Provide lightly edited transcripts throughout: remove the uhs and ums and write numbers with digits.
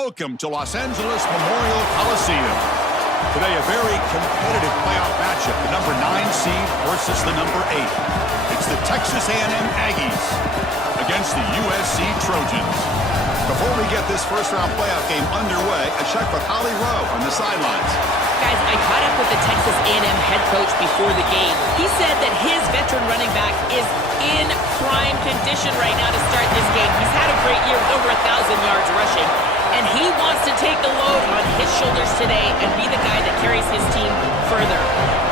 Welcome to Los Angeles Memorial Coliseum. Today, a very competitive playoff matchup. The number 9 seed versus the number 8. It's the Texas A&M Aggies against the USC Trojans. Before we get this first-round playoff game underway, a check with Holly Rowe on the sidelines. Guys, I caught up with the Texas A&M head coach before the game. He said that his veteran running back is in prime condition right now to start this game. He's had a great year with over 1,000 yards rushing, and he wants to take the load on his shoulders today and be the guy that carries his team further.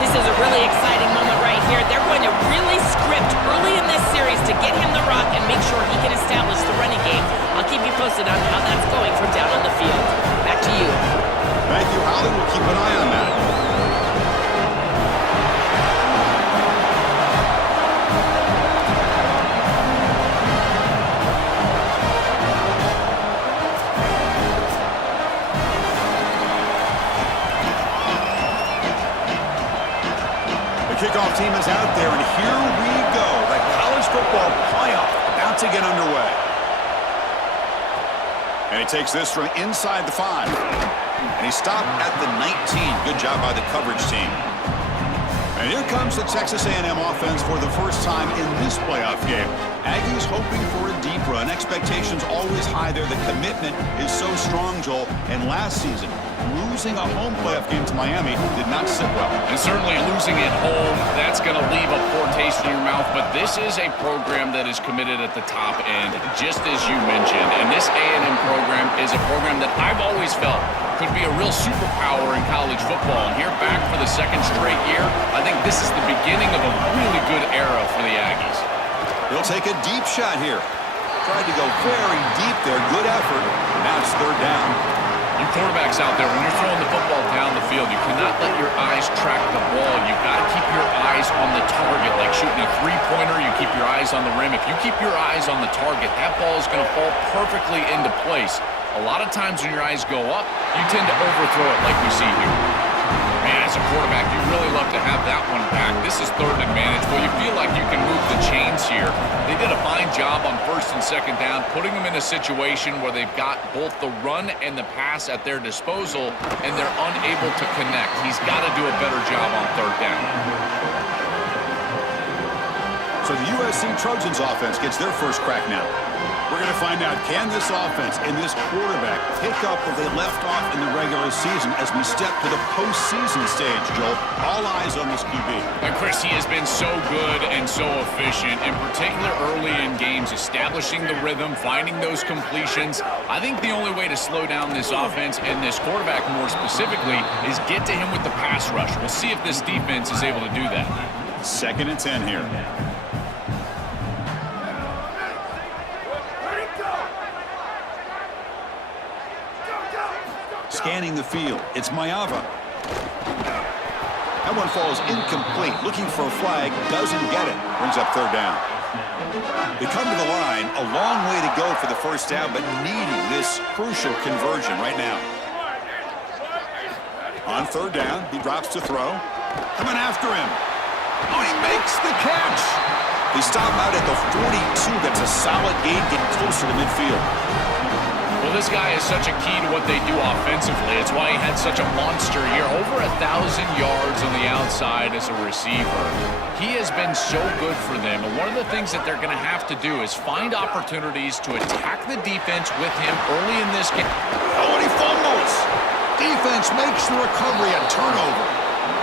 This is a really exciting moment right here. They're going to really script early in this series to get him the rock and make sure he can establish the running game. I'll keep you posted on how that's going from down on the field. Back to you. Thank you, Holly. We'll keep an eye on that. The kickoff team is out there, and here we go. The college football playoff about to get underway. And he takes this from inside the 5. And he stopped at the 19. Good job by the coverage team. And here comes the Texas A&M offense for the first time in this playoff game. Aggies hoping for a deep run. Expectations always high there. The commitment is so strong, Joel. And last season, losing a home playoff game to Miami did not sit well. And certainly losing at home, that's going to leave a poor taste in your mouth. But this is a program that is committed at the top end, just as you mentioned. And this A&M program is a program that I've always felt could be a real superpower in college football. And here back for the second straight year, I think this is the beginning of a really good era for the Aggies. He'll take a deep shot here. Tried to go very deep there. Good effort. Now it's third down. You quarterbacks out there, when you're throwing the football down the field, you cannot let your eyes track the ball. You've got to keep your eyes on the target. Like shooting a three-pointer, you keep your eyes on the rim. If you keep your eyes on the target, that ball is going to fall perfectly into place. A lot of times when your eyes go up, you tend to overthrow it like we see here. Man, as a quarterback, you really love to have that one back. This is third and manageable. You feel like you can move the chains here. They did a fine job on first and second down, putting them in a situation where they've got both the run and the pass at their disposal, and they're unable to connect. He's got to do a better job on third down. So the USC Trojans offense gets their first crack now. We're going to find out, can this offense and this quarterback pick up where they left off in the regular season as we step to the postseason stage, Joel? All eyes on this QB. And Chris, he has been so good and so efficient, in particular early in games, establishing the rhythm, finding those completions. I think the only way to slow down this offense and this quarterback more specifically is get to him with the pass rush. We'll see if this defense is able to do that. 2nd and 10 here. Scanning the field, it's Mayava. That one falls incomplete. Looking for a flag, doesn't get it. Brings up third down. They come to the line, a long way to go for the first down, but needing this crucial conversion right now. On third down, he drops to throw. Coming after him. Oh, he makes the catch. They stop out at the 42. That's a solid gain, getting closer to midfield. Well, this guy is such a key to what they do offensively. It's why he had such a monster year. Over 1,000 yards on the outside as a receiver. He has been so good for them. And one of the things that they're going to have to do is find opportunities to attack the defense with him early in this game. Oh, and he fumbles. Defense makes the recovery at turnover.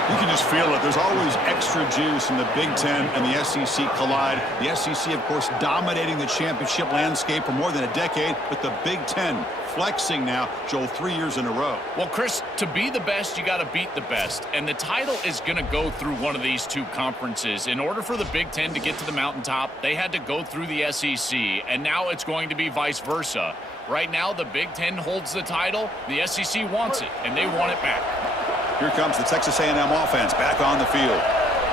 You can just feel it. There's always extra juice in the Big Ten and the SEC collide. The SEC, of course, dominating the championship landscape for more than a decade, but the Big Ten flexing now, Joel, 3 years in a row. Well, Chris, to be the best, you got to beat the best. And the title is going to go through one of these two conferences. In order for the Big Ten to get to the mountaintop, they had to go through the SEC. And now it's going to be vice versa. Right now, the Big Ten holds the title. The SEC wants it, and they want it back. Here comes the Texas A&M offense back on the field.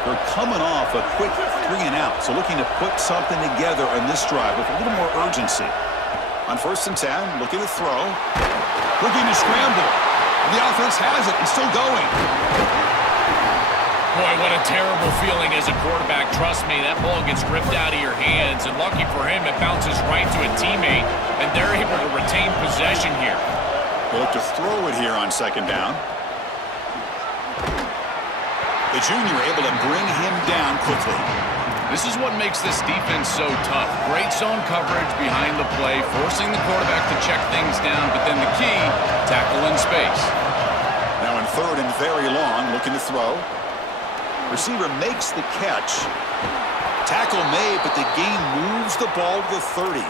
They're coming off a quick 3 and out, so looking to put something together on this drive with a little more urgency. On 1st and 10, looking to throw. Looking to scramble. The offense has it and still going. Boy, what a terrible feeling as a quarterback. Trust me, that ball gets ripped out of your hands, and lucky for him, it bounces right to a teammate, and they're able to retain possession here. They look to throw it here on second down. The junior able to bring him down quickly. This is what makes this defense so tough. Great zone coverage behind the play, forcing the quarterback to check things down, but then the key, tackle in space. Now in third and very long, looking to throw. Receiver makes the catch. Tackle made, but the gain moves the ball to the 30.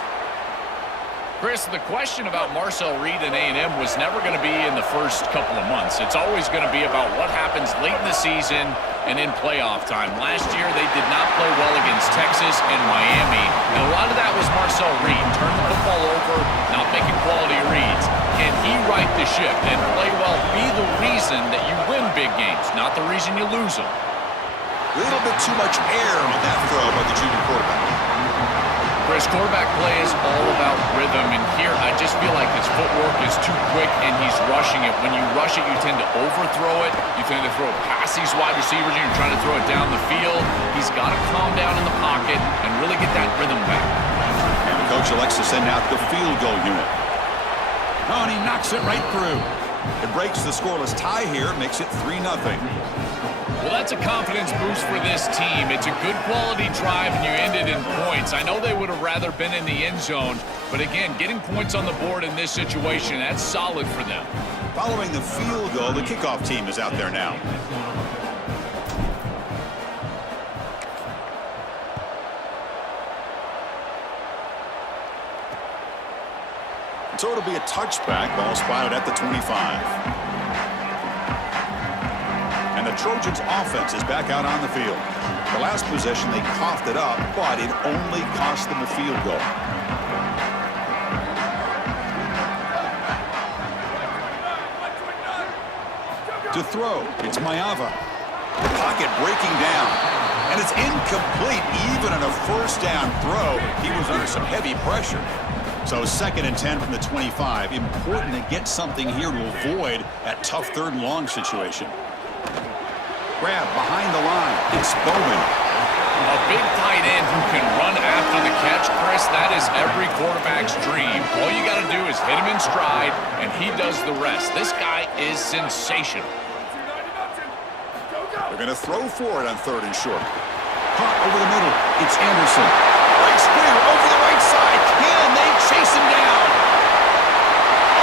Chris, the question about Marcel Reed and A&M was never going to be in the first couple of months. It's always going to be about what happens late in the season and in playoff time. Last year, they did not play well against Texas and Miami, and a lot of that was Marcel Reed. Turn the football over, not making quality reads. Can he right the ship and play well, be the reason that you win big games, not the reason you lose them? A little bit too much air on that throw by the junior quarterback. Chris, quarterback play is all about rhythm, and here I just feel like his footwork is too quick and he's rushing it. When you rush it, you tend to overthrow it. You tend to throw it past these wide receivers and you're trying to throw it down the field. He's got to calm down in the pocket and really get that rhythm back. And the coach elects to send out the field goal unit. Oh, and he knocks it right through. It breaks the scoreless tie here, makes it 3-0. Well, that's a confidence boost for this team. It's a good quality drive, and you end it in points. I know they would have rather been in the end zone, but again, getting points on the board in this situation, that's solid for them. Following the field goal, the kickoff team is out there now. So it'll be a touchback, ball spotted at the 25. And the Trojans offense is back out on the field. The last possession, they coughed it up, but it only cost them a field goal. To throw, it's Mayava. The pocket breaking down. And it's incomplete even on a first down throw. He was under some heavy pressure. So 2nd and 10 from the 25. Important to get something here to avoid that tough 3rd and long situation. Grab behind the line. It's Bowman. A big tight end who can run after the catch, Chris, that is every quarterback's dream. All you got to do is hit him in stride, and he does the rest. This guy is sensational. They're going to throw for it on 3rd and short. Caught over the middle. It's Anderson. Breaks clear over the right side. Can they chase him down?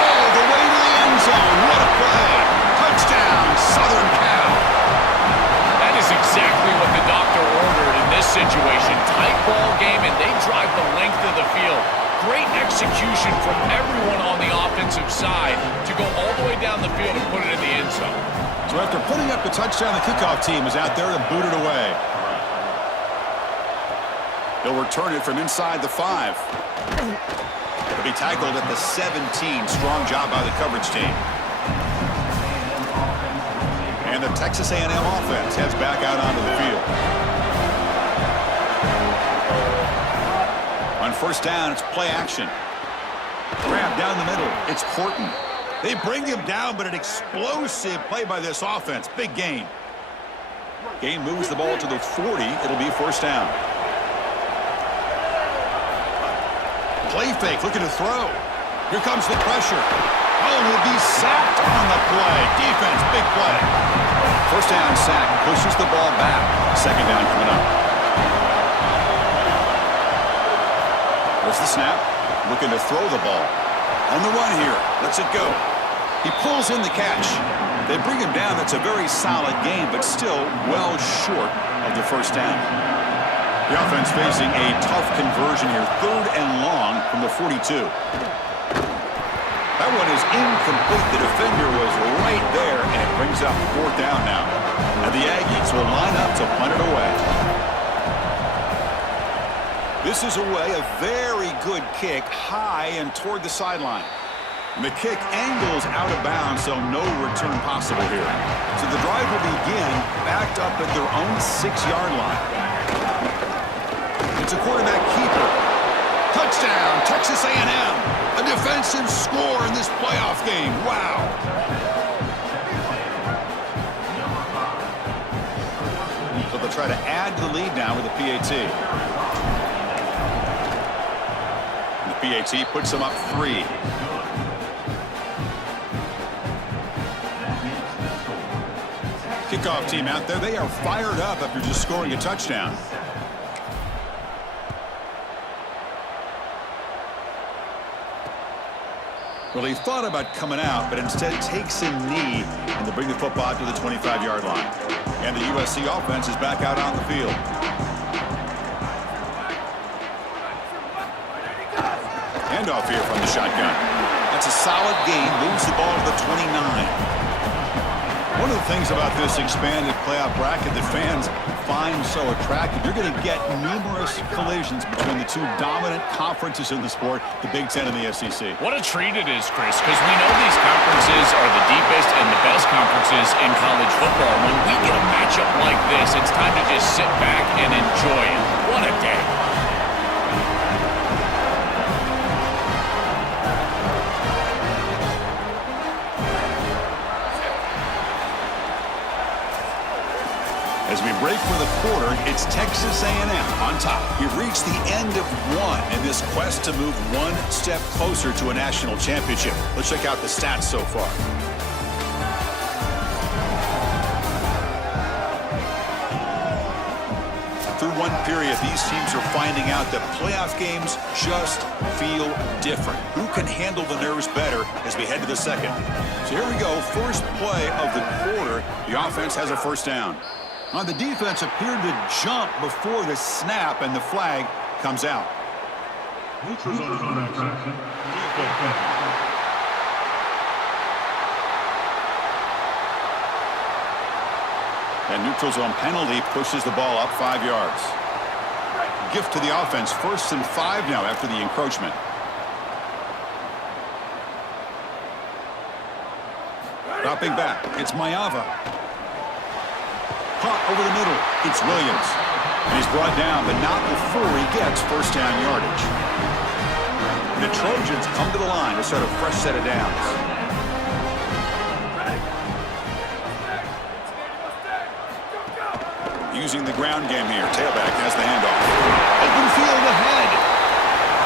All the way to the end zone. What a play. Touchdown, Southern Cal. That is exactly what the doctor ordered in this situation. Tight ball game, and they drive the length of the field. Great execution from everyone on the offensive side to go all the way down the field and put it in the end zone. So after putting up the touchdown, the kickoff team is out there to boot it away. They'll return it from inside the 5. They'll be tackled at the 17. Strong job by the coverage team. And the Texas A&M offense heads back out onto the field. On first down, it's play action. Grab down the middle. It's Horton. They bring him down, but an explosive play by this offense. Big gain. Gain moves the ball to the 40. It'll be first down. Play fake, looking to throw. Here comes the pressure. Oh, and he'll be sacked on the play. Defense, big play. First down sack, pushes the ball back. Second down coming up. There's the snap. Looking to throw the ball. On the run here. Lets it go. He pulls in the catch. They bring him down. That's a very solid game, but still well short of the first down. The offense facing a tough conversion here. 3rd and long from the 42. That one is incomplete. The defender was right there, and it brings up 4th down now. And the Aggies will line up to punt it away. This is away, a very good kick, high and toward the sideline. And the kick angles out of bounds, so no return possible here. So the drive will begin backed up at their own 6-yard line. It's a quarterback keeper. Touchdown, Texas A&M. A defensive score in this playoff game. Wow. So they'll try to add to the lead now with the PAT. And the PAT puts them up 3. Kickoff team out there. They are fired up after just scoring a touchdown. Well, he thought about coming out, but instead takes a knee and to bring the football to the 25-yard line. And the USC offense is back out on the field. Handoff here from the shotgun. That's a solid gain. Moves the ball to the 29. One of the things about this expanded playoff bracket that fans find so attractive, you're going to get numerous collisions between the two dominant conferences in the sport, the Big Ten and the SEC. What a treat it is, Chris, because we know these conferences are the deepest and the best conferences in college football. When we get a matchup like this, it's time to just sit back and enjoy it. What a day. As we break for the quarter, it's Texas A&M on top. We've reached the end of one in this quest to move one step closer to a national championship. Let's check out the stats so far. Through one period, these teams are finding out that playoff games just feel different. Who can handle the nerves better as we head to the second? So here we go, first play of the quarter. The offense has a first down. On the defense appeared to jump before the snap, and the flag comes out. And neutral zone penalty pushes the ball up 5 yards. Gift to the offense, 1st and 5 now after the encroachment. Dropping back, it's Mayava. Caught over the middle. It's Williams. And he's brought down, but not before he gets first down yardage. The Trojans come to the line to start a fresh set of downs. Using the ground game here. Tailback has the handoff. Open field ahead.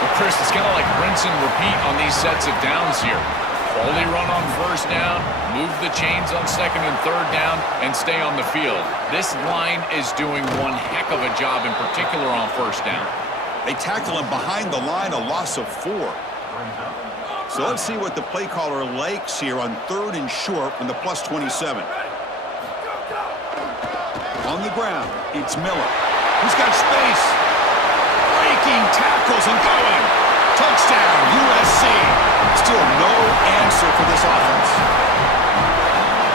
Well, Chris, it's kind of like rinse and repeat on these sets of downs here. Only run on first down, move the chains on second and third down, and stay on the field. This line is doing one heck of a job, in particular on first down. They tackle him behind the line, a loss of 4. So let's see what the play caller likes here on 3rd and short from the plus 27. On the ground, it's Miller. He's got space. Breaking tackles and going. Touchdown, USC. Still no answer for this offense.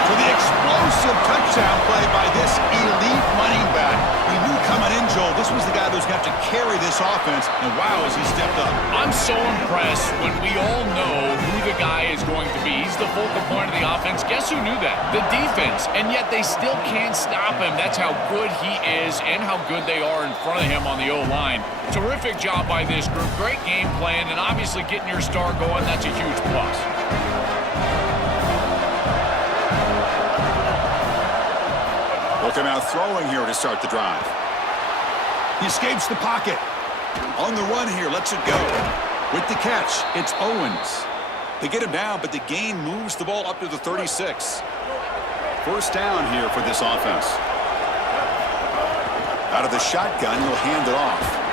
For the explosive touchdown play by this elite running back. We knew coming in, Joel, this was the guy who's got to carry this offense, and wow, has he stepped up. I'm so impressed when we all know who the guy is going to be. He's the focal point of the offense. Guess who knew that? The defense, and yet they still can't stop him. That's how good he is and how good they are in front of him on the O-line. Terrific job by this group. Great game plan, and obviously getting your star going, that's a huge plus. Will come out throwing here to start the drive. He escapes the pocket. On the run here, lets it go. With the catch, it's Owens. They get him down, but the gain moves the ball up to the 36. First down here for this offense. Out of the shotgun, he'll hand it off.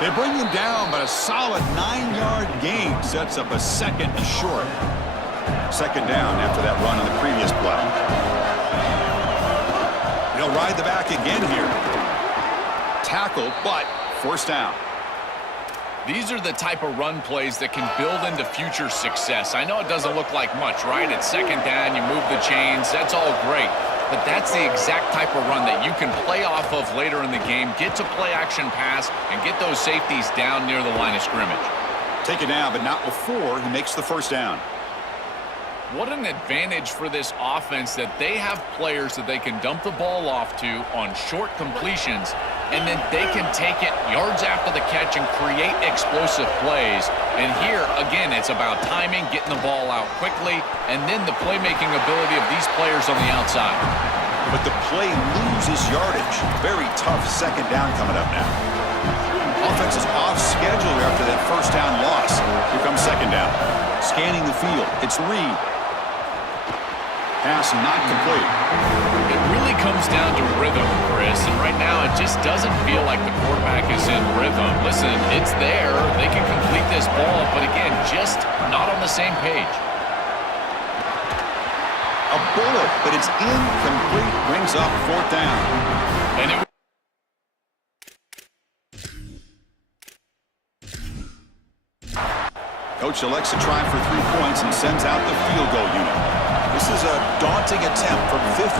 They bring him down, but a solid 9-yard gain sets up a second and short. Second down after that run on the previous play. He'll ride the back again here. Tackle, but first down. These are the type of run plays that can build into future success. I know it doesn't look like much, right? It's second down, you move the chains, that's all great. But that's the exact type of run that you can play off of later in the game, get to play action pass, and get those safeties down near the line of scrimmage. Take it down, but not before he makes the first down. What an advantage for this offense that they have players that they can dump the ball off to on short completions, and then they can take it yards after the catch and create explosive plays. And here, again, it's about timing, getting the ball out quickly, and then the playmaking ability of these players on the outside. But the play loses yardage. Very tough second down coming up now. Offense is off schedule after that first down loss. Here comes second down. Scanning the field. It's Reed. Pass not complete. It really comes down to rhythm, Chris, and right now it just doesn't feel like the quarterback is in rhythm. Listen, it's there. They can complete this ball, but again, just not on the same page. A bullet, but it's incomplete. Brings up fourth down. And it Coach elects to try for 3 points and sends out the field goal unit. This is a daunting attempt from 54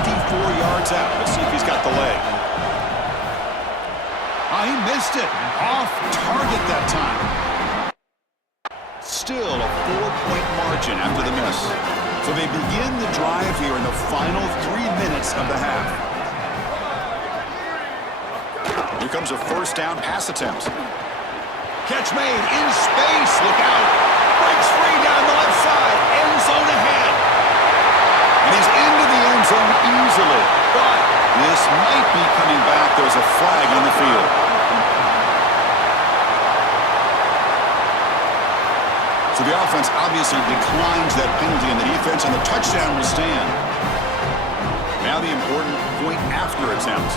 yards out. Let's see if he's got the leg. He missed it. Off target that time. Still a 4-point margin after the miss. So they begin the drive here in the final 3 minutes of the half. Here comes a first down pass attempt. Catch made in space. Look out. Breaks free down the left side. End zone ahead. And he's into the end zone easily. But this might be coming back. There's a flag on the field. So the offense obviously declines that penalty in the defense, and the touchdown will stand. Now the important point after attempt.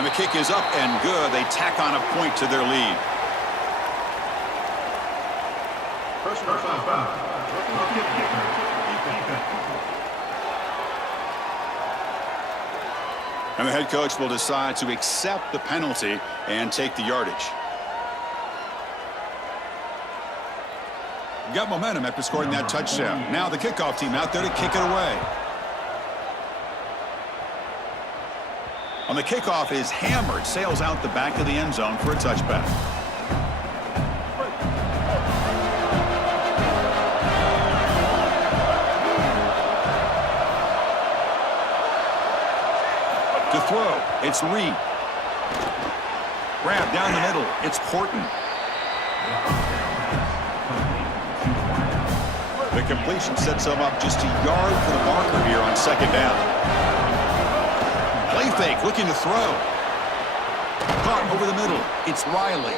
And the kick is up and good. They tack on a point to their lead. And the head coach will decide to accept the penalty and take the yardage. Got momentum after scoring that touchdown. Now the kickoff team out there to kick it away. On the kickoff is hammered, sails out the back of the end zone for a touchback. To throw, it's Reed. Grab down the middle, it's Horton. The completion sets him up just a yard for the marker here on second down. Play fake, looking to throw. Caught over the middle. It's Riley.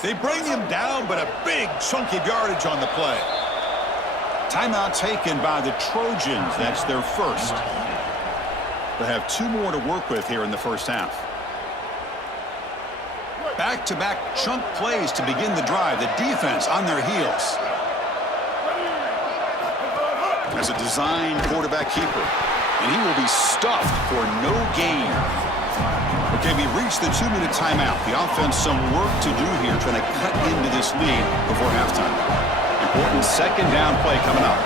They bring him down, but a big chunk of yardage on the play. Timeout taken by the Trojans. That's their first. They have 2 more to work with here in the first half. Back-to-back chunk plays to begin the drive. The defense on their heels. As a design quarterback keeper. And he will be stuffed for no gain. Okay, we reached the 2-minute timeout. The offense some work to do here, trying to cut into this lead before halftime. Important second down play coming up.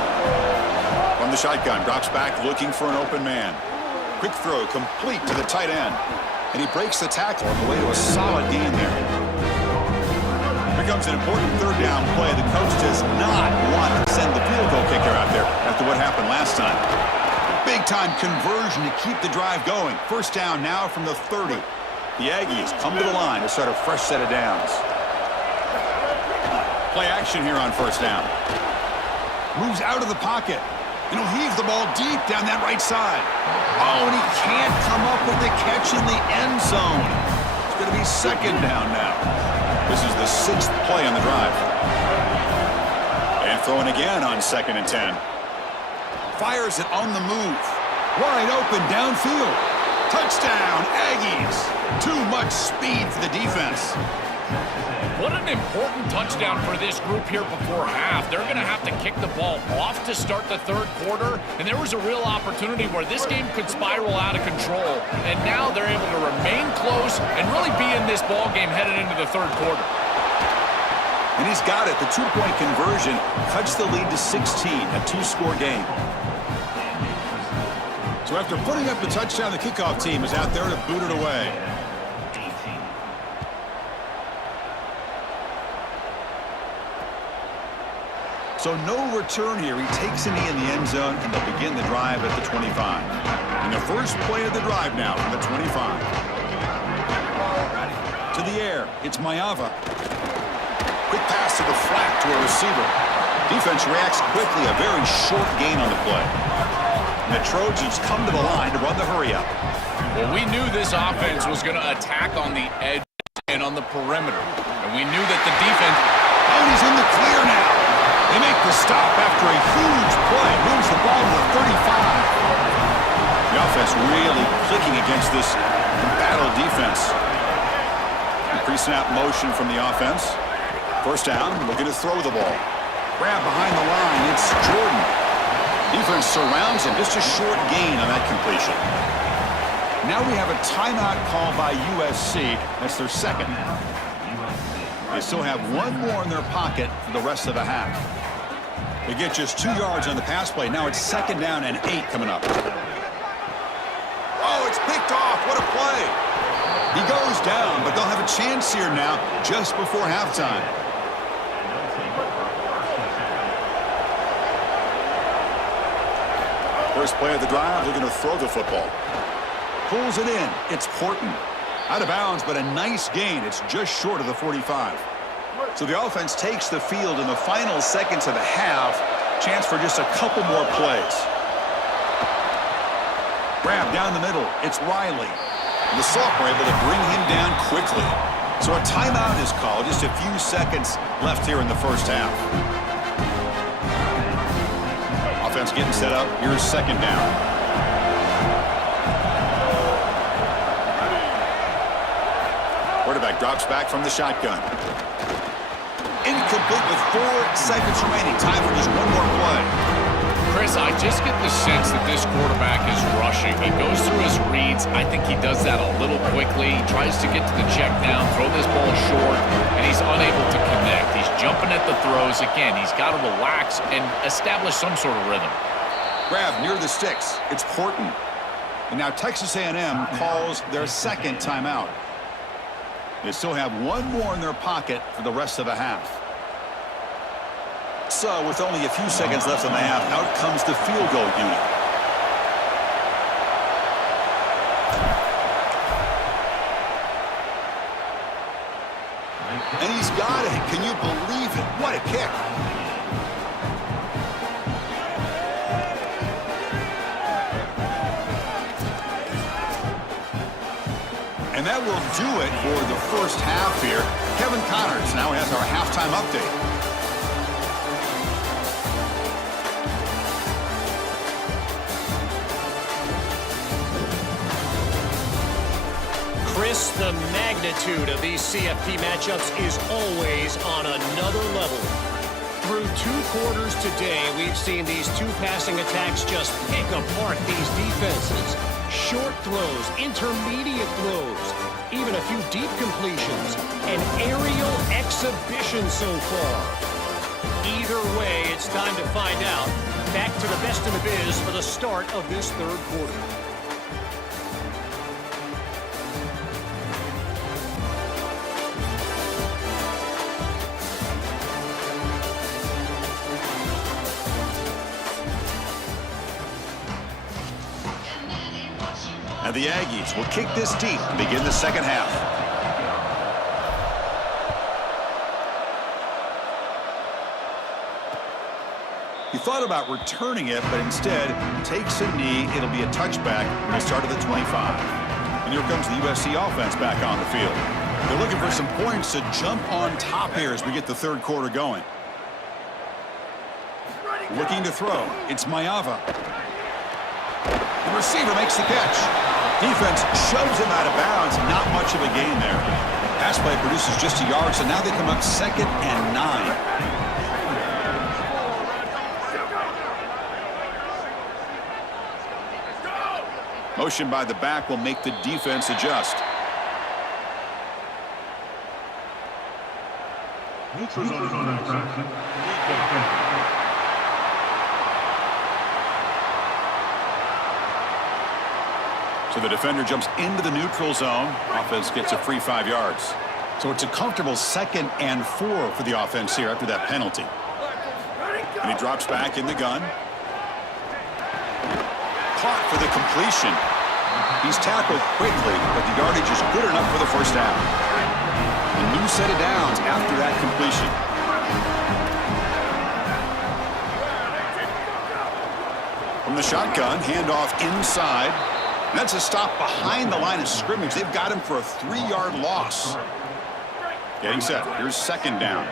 From the shotgun, drops back looking for an open man. Quick throw complete to the tight end. And he breaks the tackle on the way to a solid gain there. Here comes an important third down play. The coach does not want to send the field goal kicker out there after what happened last time. Big-time conversion to keep the drive going. First down now from the 30. The Aggies come to the line to start a fresh set of downs. Play action here on first down. Moves out of the pocket. And he'll heave the ball deep down that right side. Oh, and he can't come up with the catch in the end zone. It's going to be second down now. This is the 6th play on the drive. And throwing again on 2nd and 10. Fires it on the move. Wide open downfield. Touchdown, Aggies. Too much speed for the defense. What an important touchdown for this group here before half. They're going to have to kick the ball off to start the third quarter, and there was a real opportunity where this game could spiral out of control, and now they're able to remain close and really be in this ball game headed into the third quarter. And he's got it. The 2-point conversion cuts the lead to 16, a 2-score game. So after putting up the touchdown, the kickoff team is out there to boot it away. So no return here. He takes a knee in the end zone, and they'll begin the drive at the 25. And the first play of the drive now from the 25. To the air, it's Mayava. Quick pass to the flat to a receiver. Defense reacts quickly, a very short gain on the play. And the Trojans come to the line to run the hurry-up. Well, we knew this offense was going to attack on the edge and on the perimeter. And we knew that the defense... Oh, he's in the clear now. They make the stop after a huge play. Moves the ball to the 35. The offense really clicking against this battle defense. Pre-snap motion from the offense. First down, looking to throw the ball. Grab behind the line, it's Jordan. Defense surrounds him, just a short gain on that completion. Now we have a timeout call by USC. That's their second. They still have one more in their pocket for the rest of the half. They get just 2 yards on the pass play. Now it's second down and 8 coming up. Oh, it's picked off. What a play. He goes down, but they'll have a chance here now just before halftime. First play of the drive, looking to throw the football. Pulls it in. It's Horton. Out of bounds, but a nice gain. It's just short of the 45. So the offense takes the field in the final seconds of the half. Chance for just a couple more plays. Grab down the middle. It's Riley. The sophomore able to bring him down quickly. So a timeout is called. Just a few seconds left here in the first half. Offense getting set up. Here's second down. Quarterback drops back from the shotgun. Incomplete with 4 seconds remaining. Time for just one more play. Chris, I just get the sense that this quarterback is rushing. He goes through his reads. I think he does that a little quickly. He tries to get to the check down, throw this ball short, and he's unable to connect. He's jumping at the throws. Again, he's got to relax and establish some sort of rhythm. Grab near the sticks. It's Horton. And now Texas A&M calls their second timeout. They still have one more in their pocket for the rest of the half. So, with only a few seconds left in the half, out comes the field goal unit. And he's got it. Can you believe it? What a kick. And that will do it for the first half here. Kevin Connors now has our halftime update. Chris, the magnitude of these CFP matchups is always on another level. Through 2 quarters today, we've seen these 2 passing attacks just pick apart these defenses. Short throws, intermediate throws, even a few deep completions, an aerial exhibition so far. Either way, it's time to find out. Back to the best in the biz for the start of this third quarter. And the Aggies will kick this deep and begin the second half. He thought about returning it, but instead takes a knee. It'll be a touchback at the start of the 25. And here comes the USC offense back on the field. They're looking for some points to jump on top here as we get the third quarter going. Looking to throw. It's Mayava. The receiver makes the catch. Defense shoves him out of bounds. Not much of a gain there. Pass play produces just a yard, so now they come up 2nd and 9. Motion by the back will make the defense adjust. So the defender jumps into the neutral zone. Offense gets a free 5 yards. So it's a comfortable 2nd and 4 for the offense here after that penalty. And he drops back in the gun. Caught for the completion. He's tackled quickly, but the yardage is good enough for the first down. A new set of downs after that completion. From the shotgun, handoff inside. That's a stop behind the line of scrimmage. They've got him for a 3-yard loss. Getting set. Here's second down.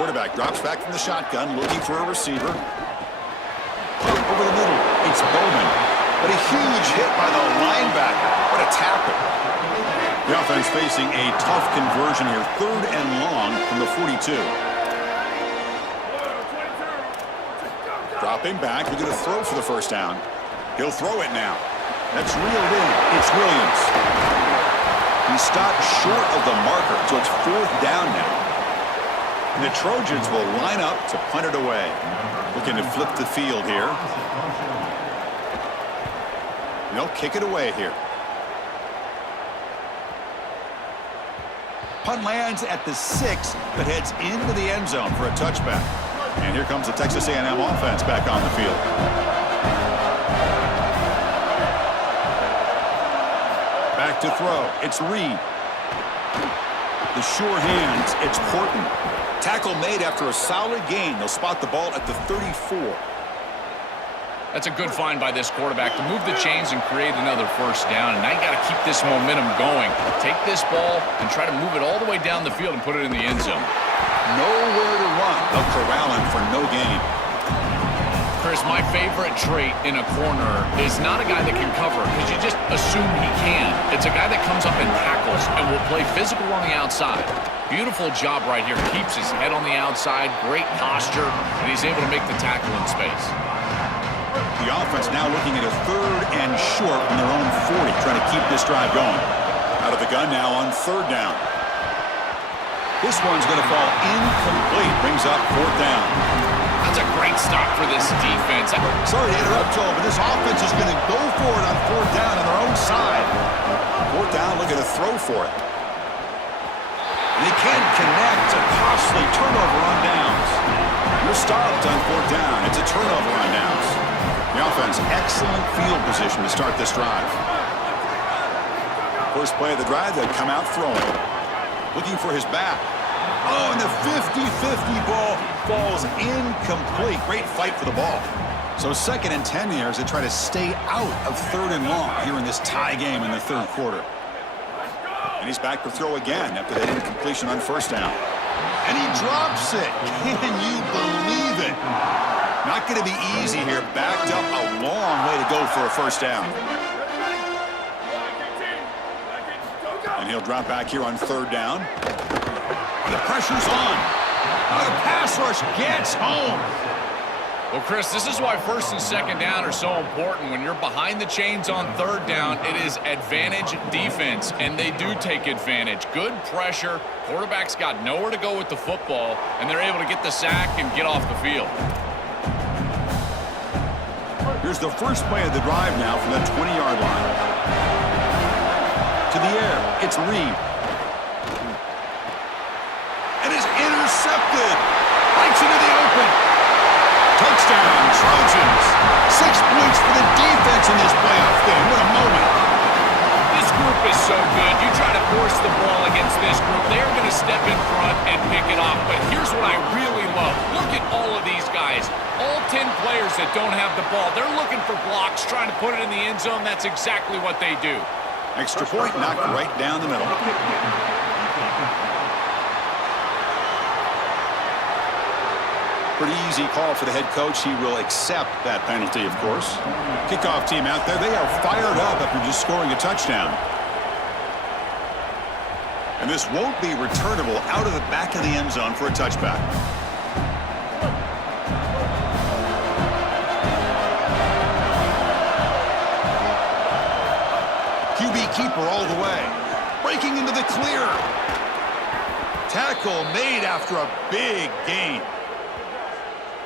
Quarterback drops back from the shotgun, looking for a receiver. Over the middle, it's Bowman. But a huge hit by the linebacker. What a tackle. The offense facing a tough conversion here. 3rd and long from the 42. Dropping back. They're going to throw for the first down. He'll throw it now. That's reeled in. It's Williams. He stopped short of the marker, so it's 4th down now. And the Trojans will line up to punt it away. Looking to flip the field here. They'll kick it away here. Punt lands at the 6, but heads into the end zone for a touchback. And here comes the Texas A&M offense back on the field. Back to throw. It's Reed. The sure hands. It's Horton. Tackle made after a solid gain. They'll spot the ball at the 34. That's a good find by this quarterback to move the chains and create another first down. And now you got to keep this momentum going. Take this ball and try to move it all the way down the field and put it in the end zone. Nowhere to run. They'll corral him for no gain. Chris, my favorite trait in a corner is not a guy that can cover because you just assume he can. It's a guy that comes up and tackles and will play physical on the outside. Beautiful job right here. Keeps his head on the outside. Great posture. And he's able to make the tackle in space. The offense now looking at a 3rd and short from their own 40, trying to keep this drive going. Out of the gun now on 3rd down. This one's going to fall incomplete. Brings up 4th down. That's a great stop for this defense. Sorry to interrupt, Joel, but this offense is going to go for it on 4th down on their own side. 4th down, looking to throw for it. And they can't connect. A costly turnover on downs. You're stopped on 4th down. It's a turnover on downs. The offense, excellent field position to start this drive. First play of the drive, they come out throwing. Looking for his back. Oh, and the 50-50 ball falls incomplete. Great fight for the ball. So 2nd and 10 here as they try to stay out of 3rd and long here in this tie game in the 3rd quarter. And he's back to throw again after that incompletion on 1st down. And he drops it. Can you believe it? Not going to be easy here. Backed up a long way to go for a first down. And he'll drop back here on 3rd down. The pressure's on. The pass rush gets home. Well, Chris, this is why 1st and 2nd down are so important. When you're behind the chains on 3rd down, it is advantage defense, and they do take advantage. Good pressure. Quarterback's got nowhere to go with the football, and they're able to get the sack and get off the field. Here's the first play of the drive now from the 20-yard line. To the air, it's Reed. And is intercepted. Breaks into the open. Touchdown, Trojans. 6 points for the defense in this playoff game. What a moment. This group is so good. You try to force the ball against this group, they're going to step in front and pick it off. But here's what I really love. Look at all of these guys. All 10 players that don't have the ball. They're looking for blocks, trying to put it in the end zone. That's exactly what they do. Extra point knocked right down the middle. Pretty easy call for the head coach. He will accept that penalty, of course. Kickoff team out there. They are fired up after just scoring a touchdown. And this won't be returnable out of the back of the end zone for a touchback. QB keeper all the way. Breaking into the clear. Tackle made after a big gain.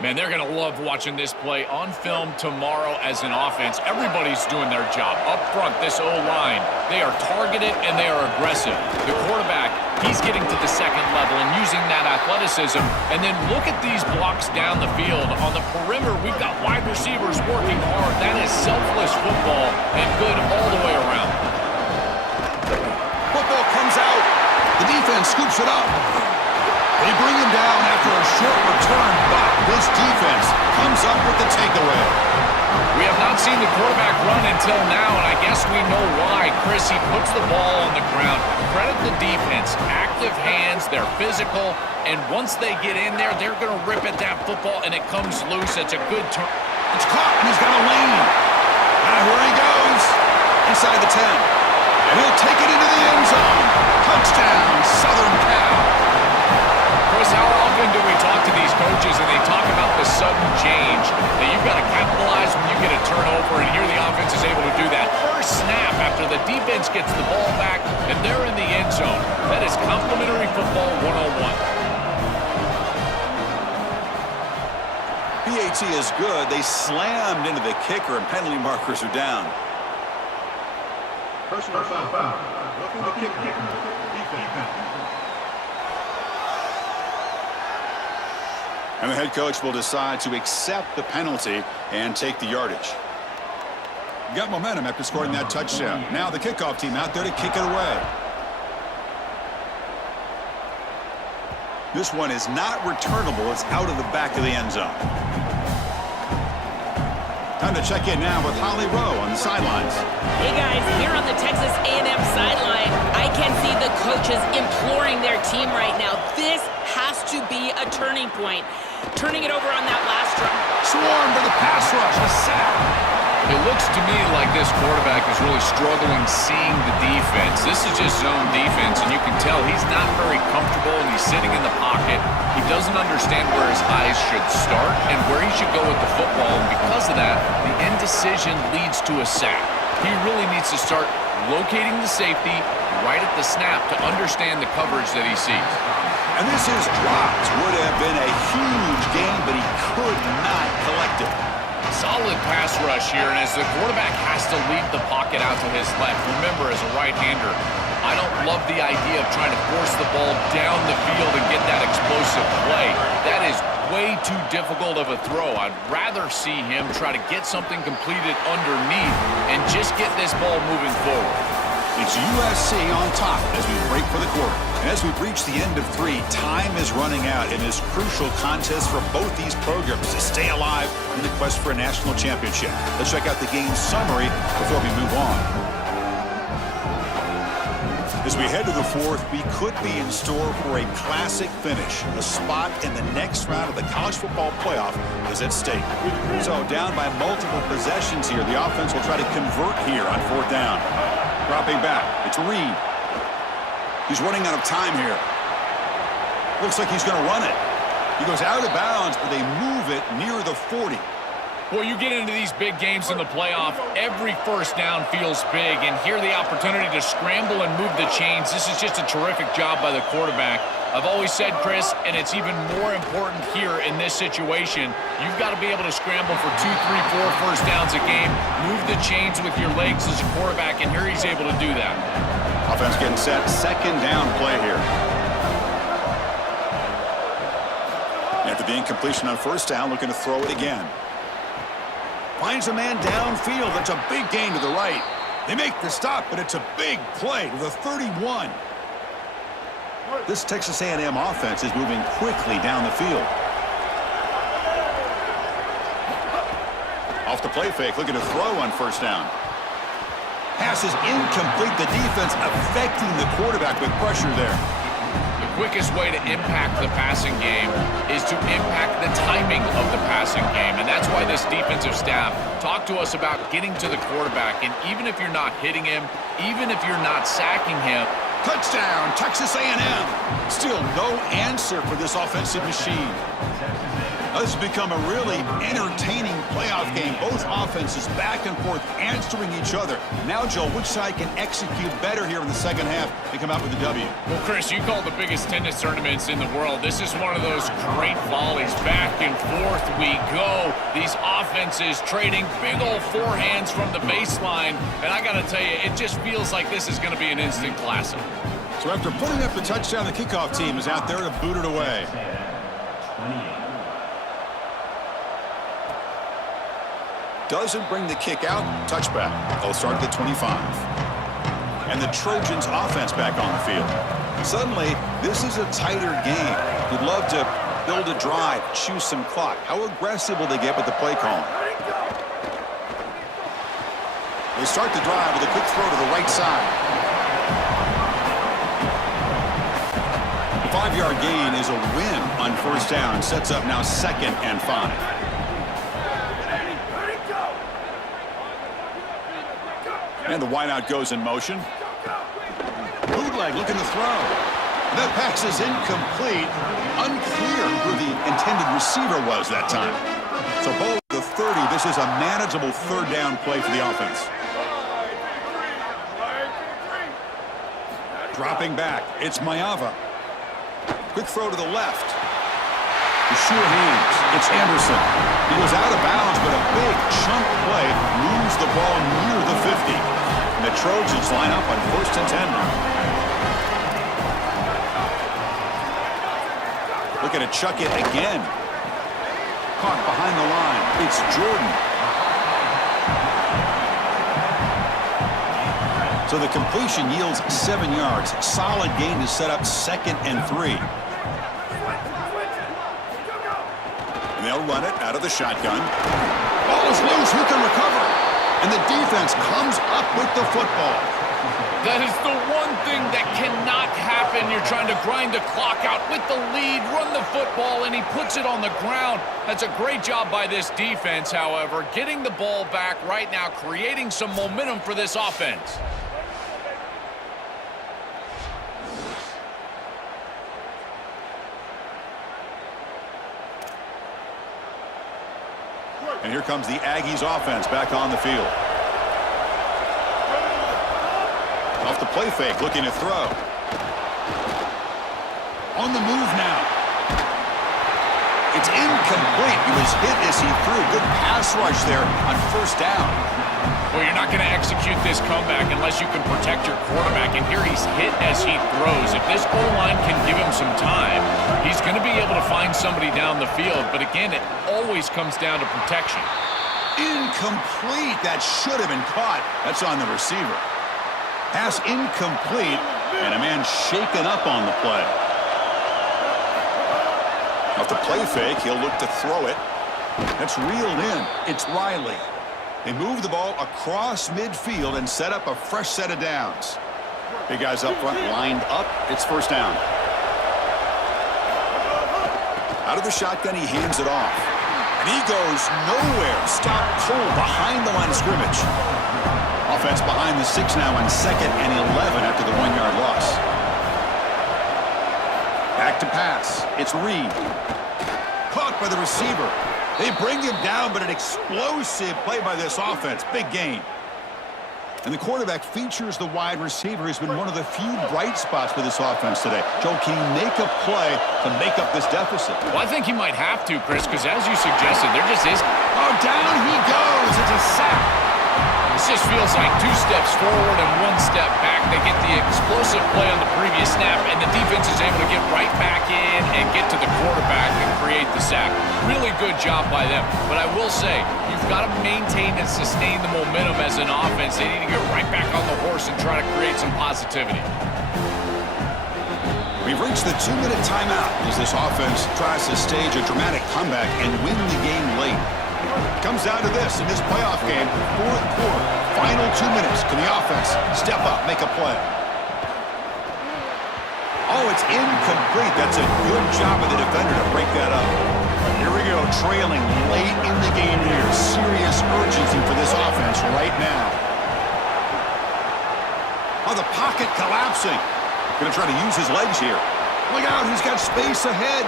Man, they're going to love watching this play on film tomorrow as an offense. Everybody's doing their job. Up front, this O-line, they are targeted and they are aggressive. The quarterback, he's getting to the 2nd level and using that athleticism. And then look at these blocks down the field. On the perimeter, we've got wide receivers working hard. That is selfless football and good all the way around. Football comes out. The defense scoops it up. They bring him down after a short return, but this defense comes up with the takeaway. We have not seen the quarterback run until now, and I guess we know why. Chris, he puts the ball on the ground. Credit the defense. Active hands, they're physical, and once they get in there, they're going to rip at that football, and it comes loose. It's a good turn. It's caught, and he's got a lane. And here he goes. Inside the 10. And he'll take it into the end zone. Touchdown, Southern Cal. Chris, how often do we talk to these coaches and they talk about the sudden change, that you've got to capitalize when you get a turnover, and here the offense is able to do that. First snap after the defense gets the ball back, and they're in the end zone. That is complimentary football 101. PAT is good. They slammed into the kicker, and penalty markers are down. Personal foul. Roughing the kicker. Defense. And the head coach will decide to accept the penalty and take the yardage. Got momentum after scoring that touchdown. Now the kickoff team out there to kick it away. This one is not returnable. It's out of the back of the end zone. Time to check in now with Holly Rowe on the sidelines. Hey guys, here on the Texas A&M sideline, I can see the coaches imploring their team right now. This has to be a turning point. Turning it over on that last drive. Swarm to the pass rush. A sack. It looks to me like this quarterback is really struggling seeing the defense. This is just zone defense, and you can tell he's not very comfortable, and he's sitting in the pocket. He doesn't understand where his eyes should start and where he should go with the football, and because of that, the indecision leads to a sack. He really needs to start locating the safety right at the snap to understand the coverage that he sees. And this is dropped. Would have been a huge gain, but he could not collect it. Solid pass rush here, and as the quarterback has to leave the pocket out to his left, remember, as a right-hander, I don't love the idea of trying to force the ball down the field and get that explosive play. That is way too difficult of a throw. I'd rather see him try to get something completed underneath and just get this ball moving forward. It's USC on top as we break for the quarter. And as we've reached the end of 3, time is running out in this crucial contest for both these programs to stay alive in the quest for a national championship. Let's check out the game summary before we move on. As we head to the 4th, we could be in store for a classic finish. A spot in the next round of the college football playoff is at stake. So down by multiple possessions here, the offense will try to convert here on 4th down. Dropping back, it's Reed. He's running out of time here. Looks like he's going to run it. He goes out of bounds, but they move it near the 40. Well, you get into these big games in the playoff, every first down feels big, and here the opportunity to scramble and move the chains. This is just a terrific job by the quarterback. I've always said, Chris, and it's even more important here in this situation, you've got to be able to scramble for 2, 3, 4 first downs a game, move the chains with your legs as a quarterback, and here he's able to do that. Offense getting set, 2nd down play here. After the incompletion on 1st down, looking to throw it again. Finds a man downfield. That's a big gain to the right. They make the stop, but it's a big play to the 31. This Texas A&M offense is moving quickly down the field. Off the play fake, looking to throw on 1st down. Pass is incomplete. The defense affecting the quarterback with pressure there. The quickest way to impact the passing game is to impact the timing of the passing game, and that's why this defensive staff talk to us about getting to the quarterback, and even if you're not hitting him, even if you're not sacking him. Touchdown, Texas A&M. Still no answer for this offensive machine. This has become a really entertaining playoff game. Both offenses back and forth answering each other. Now, Joel, which side can execute better here in the second half and come out with the W? Well, Chris, you call the biggest tennis tournaments in the world. This is one of those great volleys. Back and forth we go. These offenses trading big old forehands from the baseline. And I got to tell you, it just feels like this is going to be an instant classic. So after putting up the touchdown, the kickoff team is out there to boot it away. Doesn't bring the kick out. Touchback. They'll start at the 25. And the Trojans offense back on the field. Suddenly, this is a tighter game. You'd love to build a drive, choose some clock. How aggressive will they get with the play calling? To start the drive with a quick throw to the right side. The 5-yard gain is a win on first down. Sets up now 2nd and 5. And the wideout goes in motion. Bootleg looking to throw. That pass is incomplete. Unclear who the intended receiver was that time. So ball at the 30. This is a manageable 3rd down play for the offense. Dropping back. It's Mayava. Quick throw to the left. The sure hands. It's Anderson. He was out of bounds, but a big chunk play moves the ball near the 50. And the Trojans line up on 1st and 10 now. Looking to chuck it again. Caught behind the line. It's Jordan. So the completion yields 7 yards. Solid gain to set up 2nd and 3. And they'll run it out of the shotgun. Ball is loose. Who can recover? And the defense comes up with the football. That is the one thing that cannot happen. You're trying to grind the clock out with the lead, run the football, and he puts it on the ground. That's a great job by this defense, however, getting the ball back right now, creating some momentum for this offense. And here comes the Aggies offense back on the field. Off the play fake, looking to throw. On the move now. It's incomplete. He was hit as he threw. Good pass rush there on 1st down. Well, you're not going to execute this comeback unless you can protect your quarterback. And here he's hit as he throws. If this goal line can give him some time, he's going to be able to find somebody down the field. But again, it always comes down to protection. Incomplete. That should have been caught. That's on the receiver. Pass incomplete, and a man shaken up on the play. Off the play fake, he'll look to throw it. That's reeled in. It's Riley. They move the ball across midfield and set up a fresh set of downs. Big guys up front lined up. It's 1st down. Out of the shotgun, he hands it off. And he goes nowhere. Stopped cold behind the line of scrimmage. Offense behind the 6 now on 2nd and 11 after the 1-yard loss. Back to pass. It's Reed. Caught by the receiver. They bring him down, but an explosive play by this offense. Big gain. And the quarterback features the wide receiver. He's been one of the few bright spots for this offense today. Joe, can he make a play to make up this deficit? Well, I think he might have to, Chris, because as you suggested, there just is. Oh, down he goes. It's a sack. This just feels like 2 steps forward and 1 step back. They get the explosive play on the previous snap, and the defense is able to get right back in and get to the quarterback and create the sack. Really good job by them. But I will say, you've got to maintain and sustain the momentum as an offense. They need to get right back on the horse and try to create some positivity. We've reached the 2-minute timeout as this offense tries to stage a dramatic comeback and win the game late. Comes down to this in this playoff game, 4th quarter, final 2 minutes. Can the offense step up, make a play? Oh, it's incomplete. That's a good job of the defender to break that up. Here we go, trailing late in the game here. Serious urgency for this offense right now. Oh, the pocket collapsing. Going to try to use his legs here. Look out, he's got space ahead.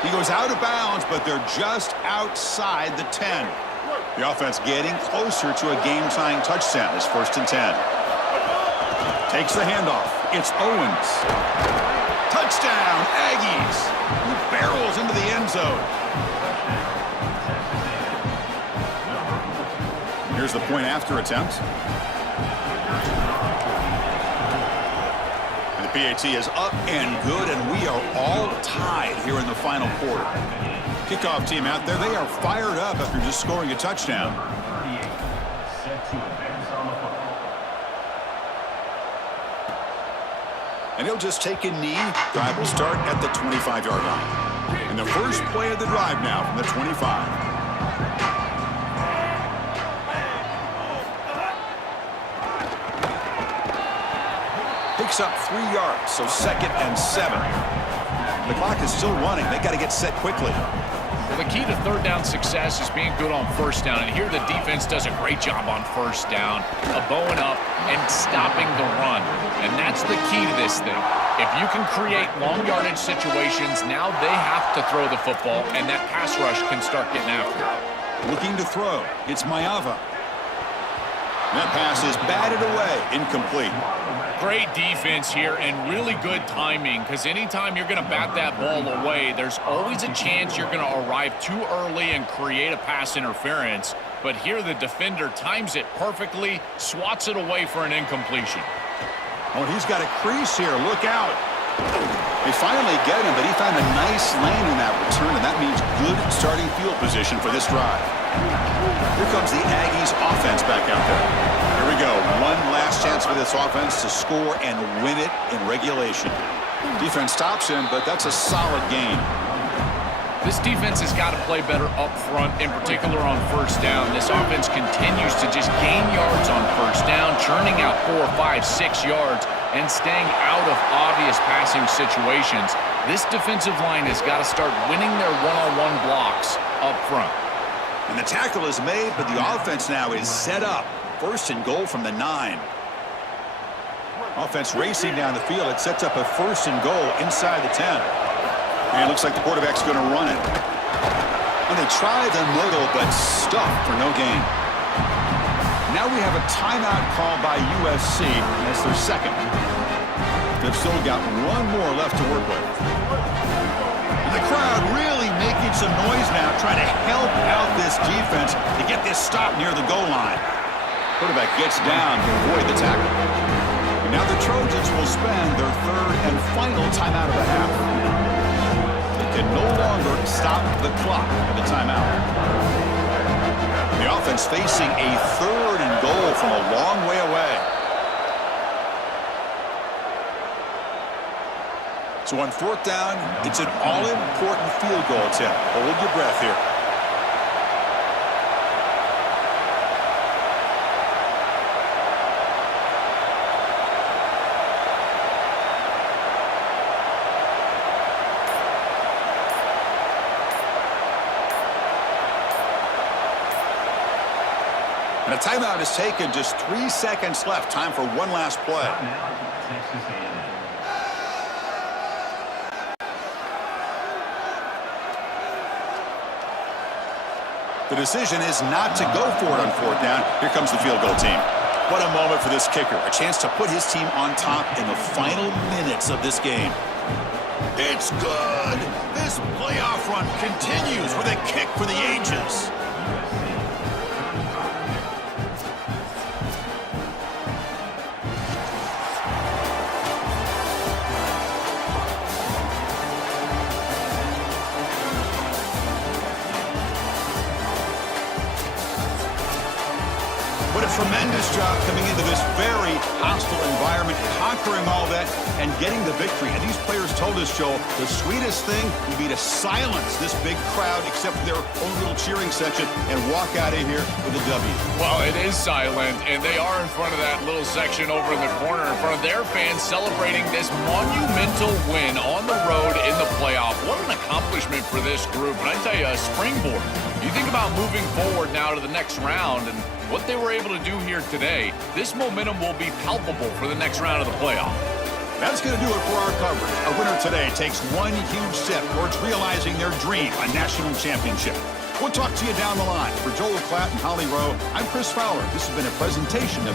He goes out of bounds, but they're just outside the 10. The offense getting closer to a game-tying touchdown. It's 1st and 10. Takes the handoff. It's Owens. Touchdown, Aggies. He barrels into the end zone. Here's the point after attempt. PAT is up and good, and we are all tied here in the final quarter. Kickoff team out there, they are fired up after just scoring a touchdown. And he'll just take a knee. Drive will start at the 25-yard line. And the first play of the drive now from the 25. picks up 3 yards, so 2nd and 7. The clock is still running. They got to get set quickly. Well, the key to third down success is being good on first down, and here the defense does a great job on first down, bowing up and stopping the run. And that's the key to this thing. If you can create long yardage situations, now they have to throw the football, and that pass rush can start getting after it. Looking to throw. It's Mayava. That pass is batted away, incomplete. Great defense here and really good timing, because anytime you're going to bat that ball away, there's always a chance you're going to arrive too early and create a pass interference. But here the defender times it perfectly, swats it away for an incompletion. Oh, he's got a crease here. Look out. They finally get him, but he found a nice lane in that return, and that means good starting field position for this drive. Here comes the Aggies offense back out there. Here we go. One last chance for this offense to score and win it in regulation. Defense stops him, but that's a solid game. This defense has got to play better up front, in particular on first down. This offense continues to just gain yards on first down, churning out 4, 5, 6 yards, and staying out of obvious passing situations. This defensive line has got to start winning their one-on-one blocks up front. And the tackle is made, but the offense now is set up. 1st and goal from the 9. Offense racing down the field. It sets up a 1st and goal inside the 10. And it looks like the quarterback's going to run it. And they try the middle, but stuffed for no gain. Now we have a timeout call by USC. That's their 2nd. They've still got one more left to work with. And the crowd really making some noise now, trying to help out this defense to get this stop near the goal line. Quarterback gets down to avoid the tackle. And now the Trojans will spend their 3rd and final timeout of the half. They can no longer stop the clock at the timeout. The offense facing a 3rd and goal from a long way away. So on 4th down, it's an all-important field goal attempt. Hold your breath here. And a timeout is taken. Just 3 seconds left. Time for one last play. The decision is not to go for it on 4th down. Here comes the field goal team. What a moment for this kicker. A chance to put his team on top in the final minutes of this game. It's good. This playoff run continues with a kick for the ages. What a tremendous job coming into this very hostile environment, conquering all that, and getting the victory. And these players told us, Joel, the sweetest thing would be to silence this big crowd, except for their own little cheering section, and walk out of here with a W. Well, it is silent, and they are in front of that little section over in the corner in front of their fans celebrating this monumental win on the road in the playoff. What an accomplishment for this group. And I tell you, a springboard. You think about moving forward now to the next round and what they were able to do here today, this momentum will be palpable for the next round of the playoff. That's going to do it for our coverage. Our winner today takes one huge step towards realizing their dream, a national championship. We'll talk to you down the line. For Joel Klatt and Holly Rowe, I'm Chris Fowler. This has been a presentation of